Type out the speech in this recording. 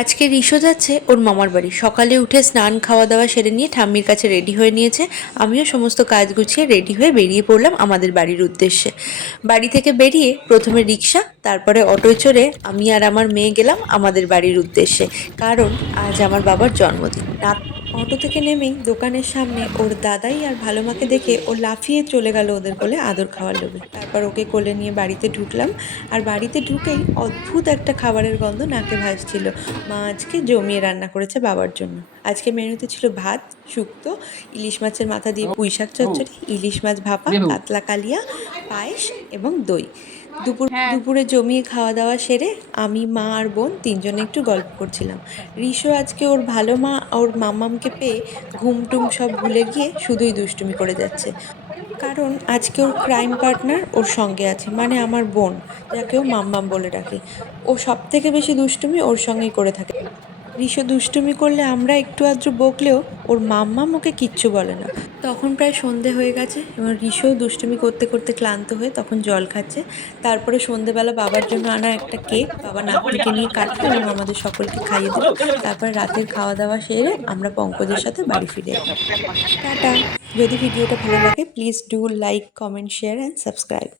আজকে রিশো যাচ্ছে ওর মামার বাড়ি। সকালে উঠে স্নান খাওয়া দাওয়া সেরে নিয়ে ঠাম্মির কাছে রেডি হয়ে নিয়েছে। আমিও সমস্ত কাজ গুছিয়ে রেডি হয়ে বেরিয়ে পড়লাম আমাদের বাড়ির উদ্দেশ্যে। বাড়ি থেকে বেরিয়ে প্রথমে রিক্সা, তারপরে অটোয় চড়ে আমি আর আমার মেয়ে গেলাম আমাদের বাড়ির উদ্দেশ্যে, কারণ আজ আমার বাবার জন্মদিন। রাত অটো থেকে নেমেই দোকানের সামনে ওর দাদাই আর ভালো মাকে দেখে ও লাফিয়ে চলে গেল ওদের কোলে আদর খাওয়ার লোভে। তারপর ওকে কোলে নিয়ে বাড়িতে ঢুকলাম। আর বাড়িতে ঢুকেই অদ্ভুত একটা খাবারের গন্ধ নাকে ভাসছিল। মা আজকে জমিয়ে রান্না করেছে বাবার জন্য। আজকে মেনুতে ছিল ভাত, শুক্তো, ইলিশ মাছের মাথা দিয়ে পুঁইশাক চচ্চড়ি, ইলিশ মাছ ভাপা, কাতলা কালিয়া, পায়েস এবং দই। দুপুরে জমিয়ে খাওয়া দাওয়া সেরে আমি, মা আর বোন তিনজনে একটু গল্প করছিলাম। রিশো আজকে ওর ভালো মা ওর মাম্মামকে পেয়ে ঘুমটুম সব ভুলে গিয়ে শুধুই দুষ্টুমি করে যাচ্ছে। কারণ আজকে ওর ক্রাইম পার্টনার ওর সঙ্গে আছে, মানে আমার বোন, যাকে ও মাম্মাম বলে ডাকে। ও সব থেকে বেশি দুষ্টুমি ওর সঙ্গেই করে থাকে। রিশো দুষ্টুমি করলে আমরা একটু আধটু বকলেও ওর মাম্মাম ওকে কিচ্ছু বলে না। তখন প্রায় সন্ধে হয়ে গেছে এবং রিশো দুষ্টুমি করতে করতে ক্লান্ত হয়ে তখন জল খাচ্ছে। তারপরে সন্ধেবেলা বাবার জন্য আনা একটা কেক বাবা নাতনিকে নিয়ে কাটলো এবং আমাদের সকলকে খাইয়ে দিল। তারপরে রাতের খাওয়া দাওয়া সেরে আমরা পঙ্কজের সাথে বাড়ি ফিরে এলাম। টাটা। যদি ভিডিওটা ভালো লাগে please do like, comment, share and subscribe.